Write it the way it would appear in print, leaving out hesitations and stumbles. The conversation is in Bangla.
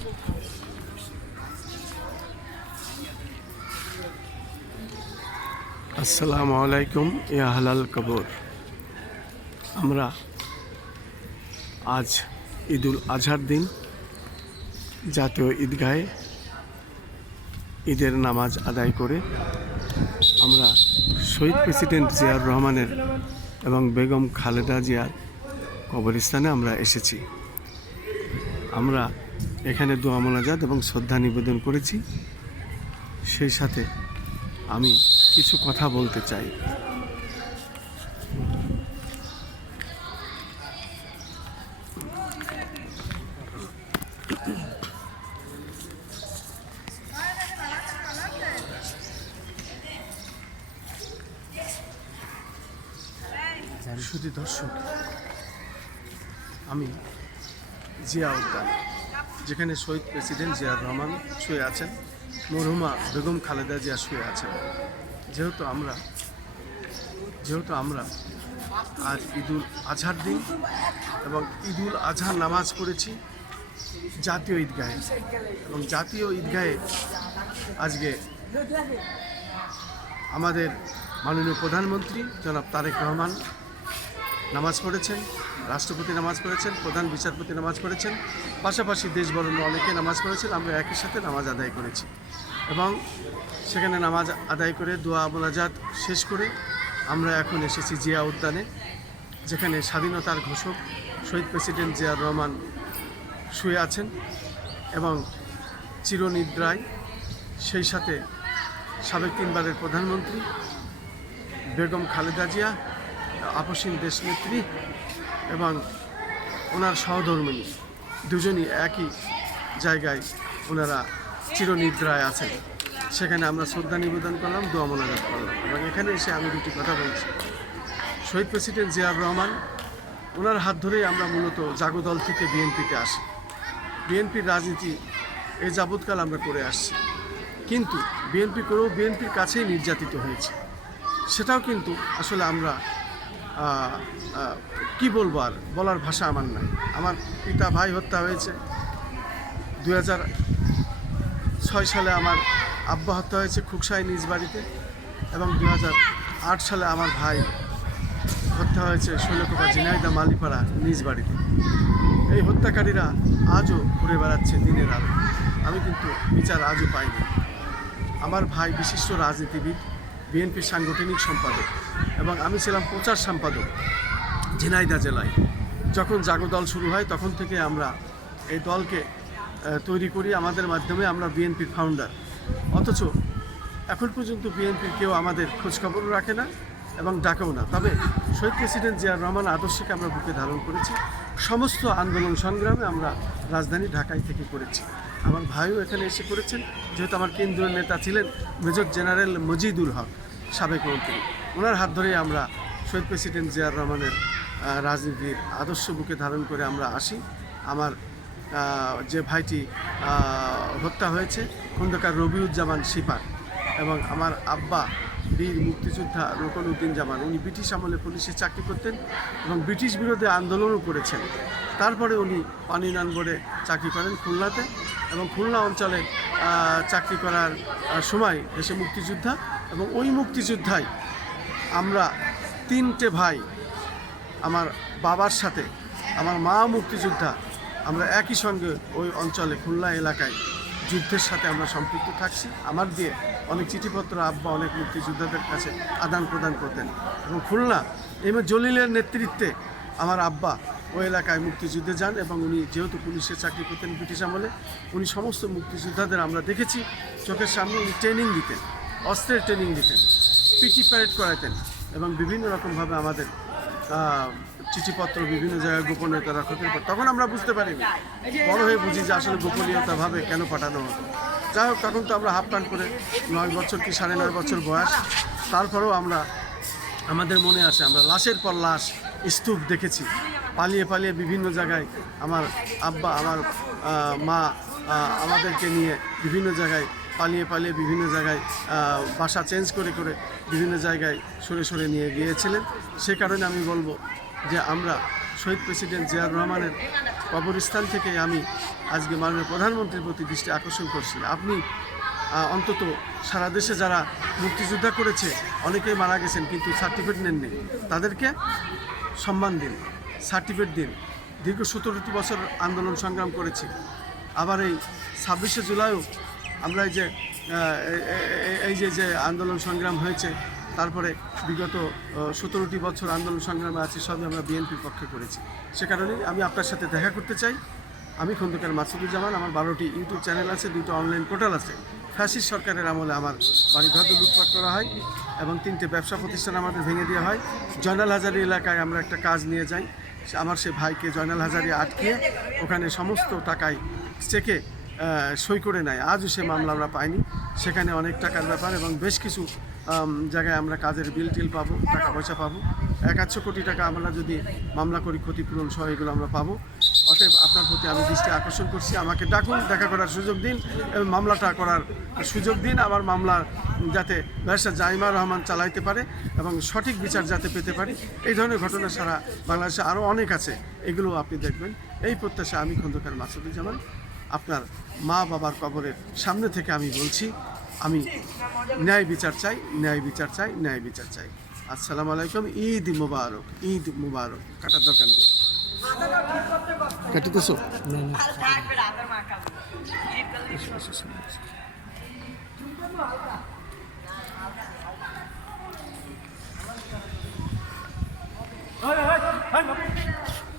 আসসালামু আলাইকুম ইয়া হালাল কবর। আমরা আজ ঈদুল আজহার দিন জাতীয় ঈদগাহে ঈদের নামাজ আদায় করে আমরা শহীদ প্রেসিডেন্ট জিয়াউর রহমানের এবং বেগম খালেদা জিয়ার কবরস্থানে আমরা এসেছি। আমরা এখানে দোয়া মোনাজাত এবং শ্রদ্ধা নিবেদন করেছি। সেই সাথে আমি কিছু কথা বলতে চাই। শুধু দর্শক, আমি জিয়া উদ্যান, যেখানে শহীদ প্রেসিডেন্ট জিয়াউর রহমান শুয়ে আছেন, মরহুমা বেগম খালেদা জিয়া শুয়ে আছেন। যেহেতু আমরা আজ ঈদুল আজহার দিন এবং ঈদুল আজহার নামাজ পড়েছি জাতীয় ঈদগাহে, এবং জাতীয় ঈদগাহে আজকে আমাদের মাননীয় প্রধানমন্ত্রী জনাব তারেক রহমান নামাজ পড়েছেন, রাষ্ট্রপতি নামাজ পড়েছেন, প্রধান বিচারপতি নামাজ পড়েছেন, পাশাপাশি দেশবরণ্য অনেকে নামাজ পড়েছেন। আমরা একই সাথে নামাজ আদায় করেছি এবং সেখানে নামাজ আদায় করে দোয়া মোনাজাত শেষ করে আমরা এখন এসেছি জিয়া উদ্যানে, যেখানে স্বাধীনতার ঘোষক শহীদ প্রেসিডেন্ট জিয়াউর রহমান শুয়ে আছেন এবং চিরনিদ্রায়। সেই সাথে সাবেক 3 বারের প্রধানমন্ত্রী বেগম খালেদা জিয়া, আপসীন দেশনেত্রী এবং ওনার সহধর্মিণী দুজনই একই জায়গায় ওনারা চিরনিদ্রায় আছেন। সেখানে আমরা শ্রদ্ধা নিবেদন করলাম, দোয়া মোনাজাত করলাম এবং এখানে এসে আমি দুটি কথা বলছি। শহীদ প্রেসিডেন্ট জিয়াউর রহমান, ওনার হাত ধরেই আমরা মূলত জাগদল থেকে বিএনপিতে আসি। বিএনপির রাজনীতি এই যাবৎকাল আমরা করে আসছি, কিন্তু বিএনপি করেও বিএনপির কাছেই নির্যাতিত হয়েছে। সেটাও কিন্তু আসলে আমরা কি বলবো, আর বলার ভাষা আমার নাই। আমার পিতা ভাই হত্যা হয়েছে 2006 সালে, আমার আব্বা হত্যা হয়েছে খুকসাই নিজ বাড়িতে, এবং 2008 সালে আমার ভাই হত্যা হয়েছে শৈলকুপা ঝিনাইদহ মালিপাড়া নিজ বাড়িতে। এই হত্যাকারীরা আজও ঘুরে বেড়াচ্ছে দিনের আলো। আমি কিন্তু বিচার আজও পাইনি। আমার ভাই বিশিষ্ট রাজনীতিবিদ, বিএনপির সাংগঠনিক সম্পাদক, এবং আমি ছিলাম প্রচার সম্পাদক ঝিনাইদহ জেলায়। যখন জাগদল শুরু হয় তখন থেকে আমরা এই দলকে তৈরি করি, আমাদের মাধ্যমে আমরা বিএনপির ফাউন্ডার। অথচ এখন পর্যন্ত বিএনপির কেউ আমাদের খোঁজখবরও রাখে না এবং ডাকেও না। তবে শহীদ প্রেসিডেন্ট জিয়াউর রহমান আদর্শকে আমরা বুকে ধারণ করেছি। সমস্ত আন্দোলন সংগ্রামে আমরা রাজধানী ঢাকায় থেকে করেছি। আমার ভাইও এখানে এসে করেছেন, যেহেতু আমার কেন্দ্রীয় নেতা ছিলেন মেজর জেনারেল মজিদুল হক, সাবেক মন্ত্রী। ওনার হাত ধরেই আমরা শহীদ প্রেসিডেন্ট জিয়াউর রহমানের রাজনীতির আদর্শ বুকে ধারণ করে আমরা আসি। আমার যে ভাইটি হত্যা হয়েছে খন্দকার রবিউজ্জামান সিপার, এবং আমার আব্বা বীর মুক্তিযোদ্ধা রোকন উদ্দিন জামান, উনি ব্রিটিশ আমলে পুলিশে চাকরি করতেন এবং ব্রিটিশ বিরোধী আন্দোলনও করেছেন। তারপরে উনি পানি উন্নয়ন বোর্ডে চাকরি করেন খুলনাতে, এবং খুলনা অঞ্চলে চাকরি করার সময় দেশে মুক্তিযোদ্ধা, এবং ওই মুক্তিযোদ্ধায় আমরা 3টে ভাই, আমার বাবার সাথে আমার মা মুক্তিযোদ্ধা, আমরা একই সঙ্গে ওই অঞ্চলে খুলনা এলাকায় যুদ্ধের সাথে আমরা সম্পৃক্ত থাকছি। আমার দিয়ে অনেক চিঠিপত্র আব্বা অনেক মুক্তিযোদ্ধাদের কাছে আদান প্রদান করতেন, এবং খুলনা এম এ জলিলের নেতৃত্বে আমার আব্বা ওই এলাকায় মুক্তিযুদ্ধে যান, এবং উনি যেহেতু পুলিশে চাকরি করতেন ব্রিটিশ আমলে, উনি সমস্ত মুক্তিযোদ্ধাদের আমরা দেখেছি চোখের সামনে। উনি ট্রেনিং দিতেন, অস্ত্রের ট্রেনিং দিতেন, পিটি প্যারেড করাতেন, এবং বিভিন্ন রকমভাবে আমাদের চিঠিপত্র বিভিন্ন জায়গায় গোপনীয়তা রক্ষা করে। তখন আমরা বুঝতে পারিনি, বড় হয়ে বুঝি যে আসলে গোপনীয়তাভাবে কেন পাঠানো হতো। যাই হোক, তখন তো আমরা হাফ প্যান্ট করে 9 বছর কি 9.5 বছর বয়স, তারপরেও আমাদের মনে আছে আমরা লাশের পর লাশ স্তূপ দেখেছি, পালিয়ে পালিয়ে বিভিন্ন জায়গায় আমার আব্বা আমার মা আমাদেরকে নিয়ে বিভিন্ন জায়গায় পালিয়ে পালিয়ে বিভিন্ন জায়গায় বাসা চেঞ্জ করে করে বিভিন্ন জায়গায় সরে সরে নিয়ে গিয়েছিলেন। সে কারণে আমি বলবো যে আমরা শহীদ প্রেসিডেন্ট জিয়াউর রহমানের কবরস্থান থেকে আমি আজকে মাননীয় প্রধানমন্ত্রীর প্রতি দৃষ্টি আকর্ষণ করছি। আপনি অন্তত সারা দেশে যারা মুক্তিযোদ্ধা করেছে, অনেকেই মারা গেছেন কিন্তু সার্টিফিকেট নেননি, তাদেরকে সম্মান দিন, সার্টিফিকেট দিন। দীর্ঘ 17টি বছর আন্দোলন সংগ্রাম করেছি। আবার এই 26শে জুলাইও আমরা এই যে আন্দোলন সংগ্রাম হয়েছে, তারপরে বিগত 17টি বছর আন্দোলন সংগ্রামে আছি, সবই আমরা বিএনপির পক্ষে করেছি। সে কারণেই আমি আপনার সাথে দেখা করতে চাই। আমি খন্দকার মাসুদুজ্জামান। আমার 12টি ইউটিউব চ্যানেল আছে, 2টো অনলাইন পোর্টাল আছে। ফ্যাসিস্ট সরকারের আমলে আমার বাড়িঘর লুটপাট করা হয় এবং 3টে ব্যবসা প্রতিষ্ঠান আমাদের ভেঙে দেওয়া হয়। জয়নাল হাজারি এলাকায় আমরা একটা কাজ নিয়ে যাই, আমার সে ভাইকে জয়নাল হাজারি আটকিয়ে ওখানে সমস্ত টাকায় চেকে সই করে নেয়। আজও সে মামলা আমরা পাইনি। সেখানে অনেক টাকার ব্যাপার এবং বেশ কিছু জায়গায় আমরা কাজের বিল টিল পাবো, টাকা পয়সা পাবো। 100 কোটি টাকা আমরা যদি মামলা করি, ক্ষতিপূরণ সহ এগুলো আমরা পাবো। অতএব আপনার প্রতি আমি দৃষ্টি আকর্ষণ করছি, আমাকে ডাকুন, দেখা করার সুযোগ দিন এবং মামলাটা করার সুযোগ দিন। আমার মামলা যাতে ব্যারিস্টার জাইমা রহমান চালাইতে পারে এবং সঠিক বিচার যাতে পেতে পারি। এই ধরনের ঘটনা সারা বাংলাদেশে আরও অনেক আছে, এগুলো আপনি দেখবেন। এই প্রত্যাশা আমি খন্দকার মাসুদুজ্জামান আপনার মা বাবার কবরের সামনে থেকে আমি বলছি, আমি ন্যায় বিচার চাই, ন্যায় বিচার চাই, ন্যায় বিচার চাই। আসসালামু আলাইকুম। ঈদ মুবারক, ঈদ মুবারক। কাটার দরকার নেই, কাটিতেছো? Hey, hey, hey, hey.